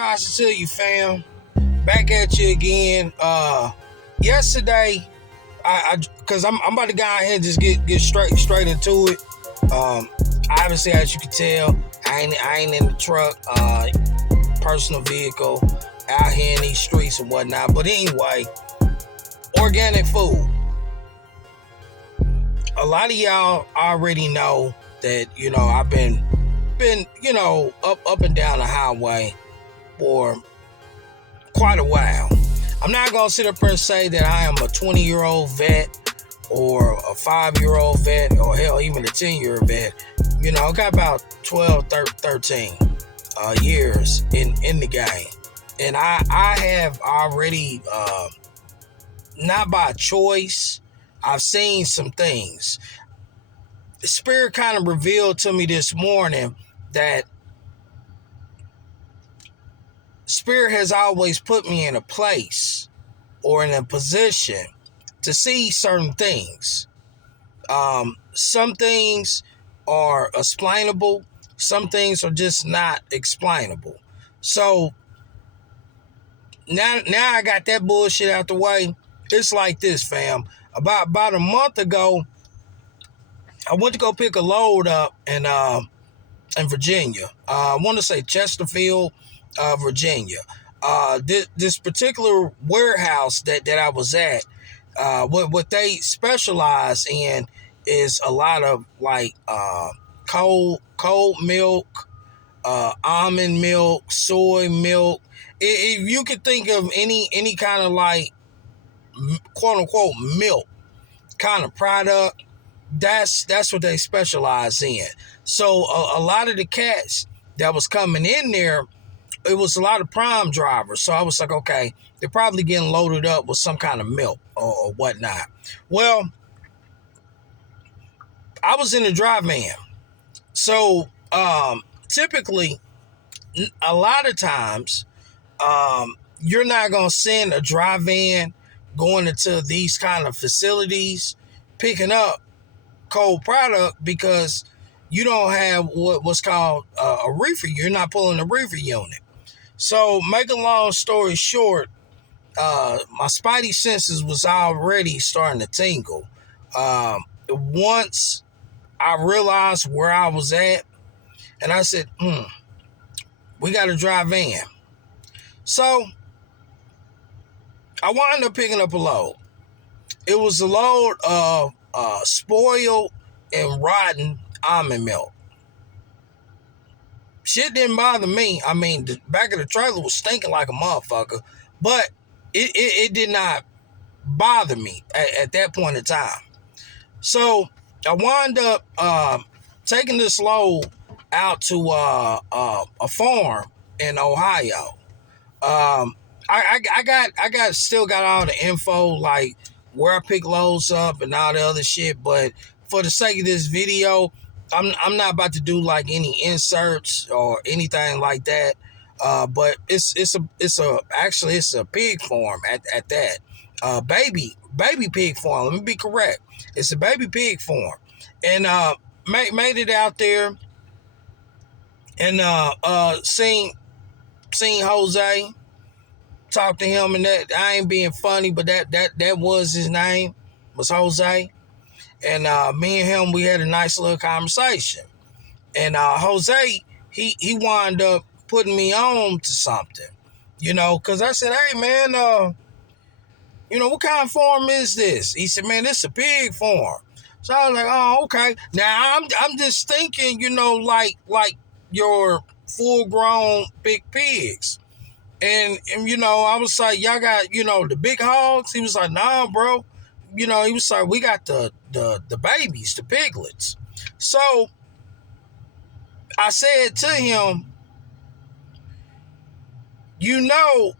Rising to you, fam. Back at you again. Yesterday, cause I'm about to go ahead and just get straight into it. Obviously, as you can tell, I ain't in the truck, personal vehicle, out here in these streets and whatnot. But anyway, organic food. A lot of y'all already know that I've been up and down the highway for quite a while. I'm not gonna sit up here and say that I am a 20-year-old vet or a 5-year-old vet or hell even a 10-year vet. I got about 12, 13 years in the game, and I have already not by choice. I've seen some things. The Spirit kind of revealed to me this morning that Spirit has always put me in a place or in a position to see certain things. Some things are explainable. Some things are just not explainable. So now I got that bullshit out the way. It's like this, fam. About a month ago, I went to go pick a load up in Virginia. I want to say Chesterfield, Virginia. This particular warehouse that I was at, what they specialize in is a lot of like cold milk, almond milk, soy milk. If you could think of any kind of like quote unquote milk kind of product, that's what they specialize in. So a lot of the cats that was coming in there, it was a lot of prime drivers. So I was like, okay, they're probably getting loaded up with some kind of milk or whatnot. Well, I was in the dry van. So typically, a lot of times, you're not going to send a dry van going into these kind of facilities picking up cold product because you don't have what's called a reefer. You're not pulling a reefer unit. So, make a long story short, my spidey senses was already starting to tingle. Once I realized where I was at, and I said, we got a dry van. So, I wound up picking up a load. It was a load of spoiled and rotten almond milk. Shit didn't bother me. I mean, the back of the trailer was stinking like a motherfucker, but it did not bother me at that point in time. So I wound up taking this load out to a farm in Ohio. I still got all the info, like where I pick loads up and all the other shit, but for the sake of this video, I'm not about to do like any inserts or anything like that. But it's a pig farm at that. Baby pig farm. Let me be correct. It's a baby pig farm, and made it out there, and seen Jose. Talked to him, and that I ain't being funny, but that was his name, was Jose. And me and him, we had a nice little conversation. And Jose, he wound up putting me on to something, because I said, hey, man, what kind of farm is this? He said, man, this is a pig farm. So I was like, oh, okay. Now, I'm just thinking, like your full-grown big pigs. And I was like, y'all got, the big hogs? He was like, nah, bro. He was like, we got the babies, the piglets. So I said to him, y'all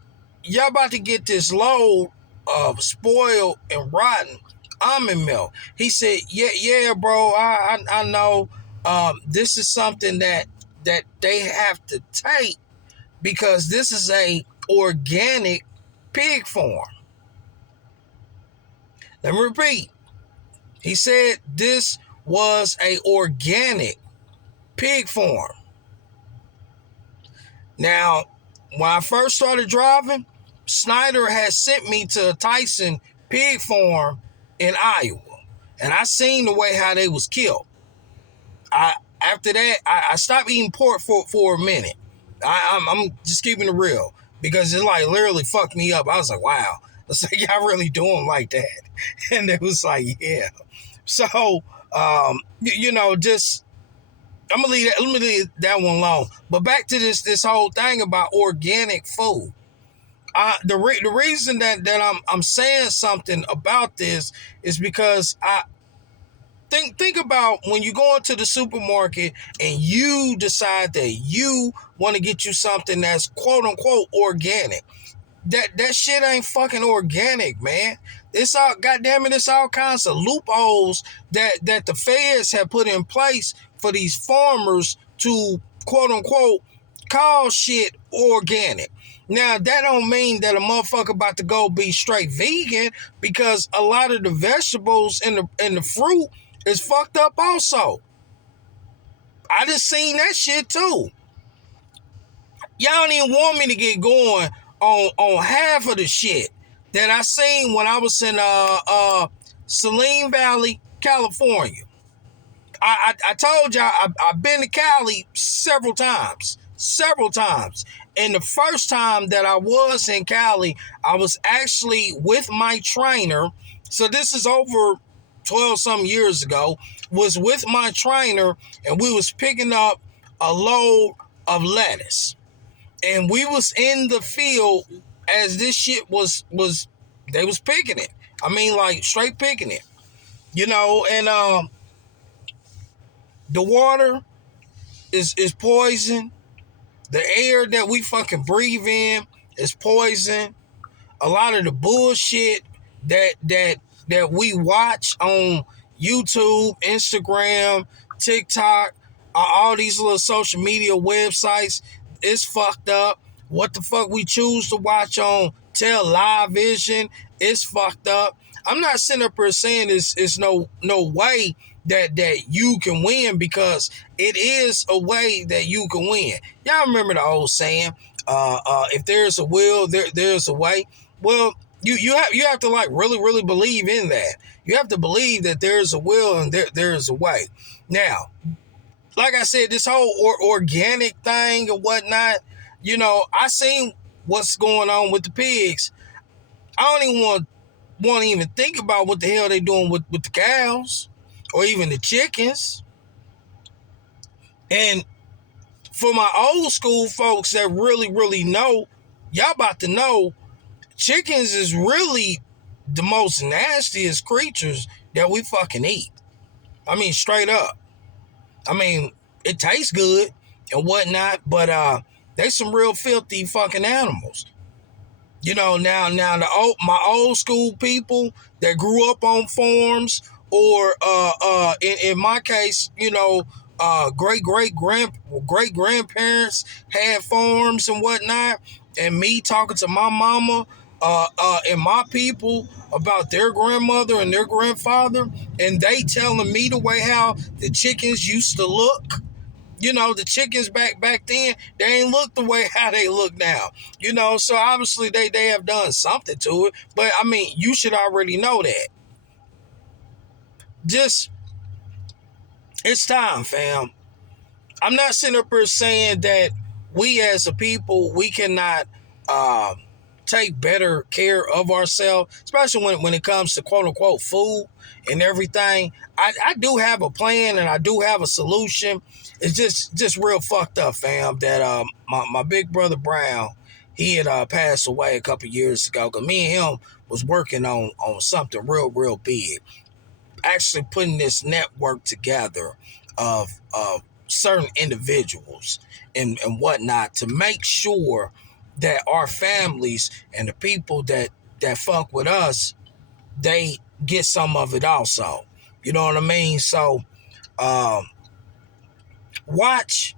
about to get this load of spoiled and rotten almond milk. He said, yeah, bro, I know. This is something that they have to take because this is a organic pig farm. Let me repeat. He said this was a organic pig farm. Now, when I first started driving, Snyder had sent me to a Tyson pig farm in Iowa, and I seen the way how they was killed. After that, I stopped eating pork for a minute. I'm just keeping it real because it like literally fucked me up. I was like, wow, it's like y'all really doing like that, and it was like, yeah. So just I'm gonna leave that. Let me leave that one alone. But back to this whole thing about organic food. The reason that I'm saying something about this is because I think about when you go into the supermarket and you decide that you want to get you something that's quote unquote organic. That shit ain't fucking organic, man. It's all goddamn it, it's all kinds of loopholes that the feds have put in place for these farmers to quote unquote call shit organic. Now that don't mean that a motherfucker about to go be straight vegan, because a lot of the vegetables and the fruit is fucked up also. I just seen that shit too. Y'all don't even want me to get going on half of the shit that I seen when I was in Saline Valley, California. I told y'all I've been to Cali several times. And the first time that I was in Cali, I was actually with my trainer. So this is over 12 some years ago. Was with my trainer, and we was picking up a load of lettuce. And we was in the field as this shit was they was picking it. I mean, like straight picking it. And the water is poison. The air that we fucking breathe in is poison. A lot of the bullshit that we watch on YouTube, Instagram, TikTok, all these little social media websites, it's fucked up. What the fuck we choose to watch on Television, it's fucked up. I'm not sitting up here saying it's no way that you can win, because it is a way that you can win. Y'all remember the old saying, if there's a will, there's a way. Well, you have to like really believe in that. You have to believe that there's a will and there's a way. Now, like I said, this whole organic thing and whatnot, I seen what's going on with the pigs. I don't even want to even think about what the hell they doing with the cows or even the chickens. And for my old school folks that really know, y'all about to know, chickens is really the most nastiest creatures that we fucking eat. I mean, straight up. I mean, it tastes good and whatnot, but they some real filthy fucking animals. Now my old school people that grew up on farms, or in my case, great grandparents had farms and whatnot, and me talking to my mama and my people about their grandmother and their grandfather, and they telling me the way how the chickens used to look. The chickens back then, they ain't look the way how they look now. So obviously they have done something to it. But I mean, you should already know that. Just, it's time, fam. I'm not sitting up here saying that we as a people, we cannot take better care of ourselves, especially when it comes to quote unquote food and everything. I do have a plan and I do have a solution. It's just real fucked up, fam, that my big brother Brown, he had passed away a couple years ago, because me and him was working on something real big, actually putting this network together of certain individuals and whatnot, to make sure that our families and the people that fuck with us, they get some of it also. You know what I mean? So watch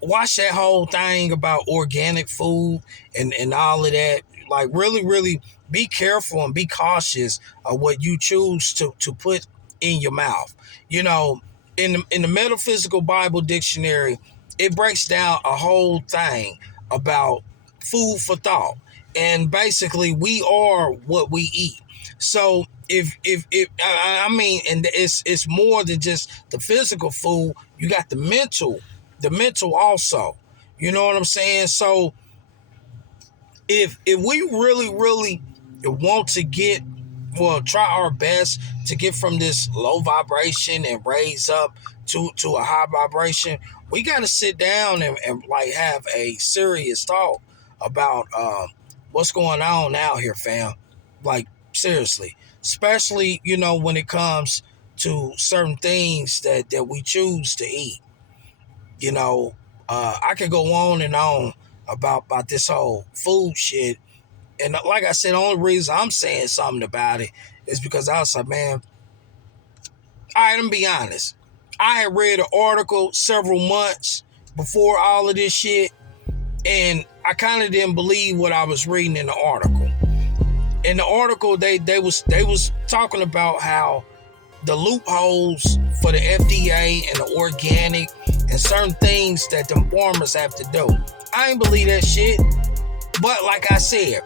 that whole thing about organic food and all of that. Like really be careful and be cautious of what you choose to put in your mouth. In the Metaphysical Bible Dictionary, it breaks down a whole thing about food for thought. And basically, we are what we eat. So if I mean, and it's more than just the physical food. You got the mental also. You know what I'm saying? So if we really want to try our best to get from this low vibration and raise up to a high vibration, we got to sit down and like have a serious talk about what's going on out here, fam. Like, seriously, especially, when it comes to certain things that we choose to eat. I could go on and on about this whole food shit. And like I said, the only reason I'm saying something about it is because I was like, man, all right, I'm be honest. I had read an article several months before all of this shit, and I kind of didn't believe what I was reading in the article. In the article, they was talking about how the loopholes for the FDA and the organic and certain things that them farmers have to do. I ain't believe that shit. But like I said,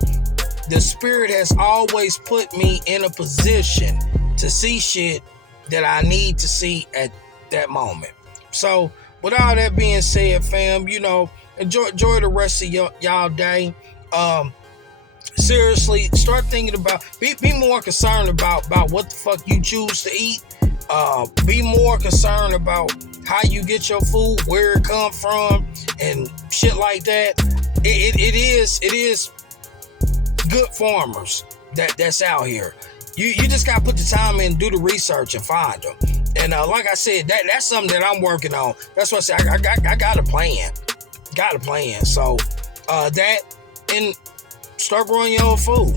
the spirit has always put me in a position to see shit that I need to see at that moment. So with all that being said, fam, enjoy the rest of y'all day. Seriously, start thinking about, be more concerned about what the fuck you choose to eat. Be more concerned about how you get your food, where it come from, and shit like that. It is good farmers that's out here. You just gotta put the time in, do the research, and find them. And like I said, that's something that I'm working on. That's what I say. I got a plan. So that, and start growing your own food.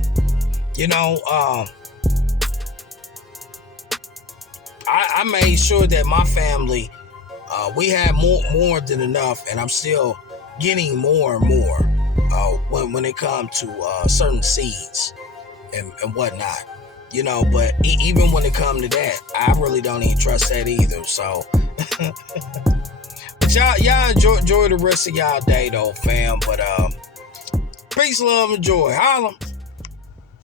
I made sure that my family, we had more than enough, and I'm still getting more and more when it comes to certain seeds and whatnot. But even when it comes to that, I really don't even trust that either. So, but y'all enjoy the rest of y'all day though, fam. But peace, love, and joy. Holla.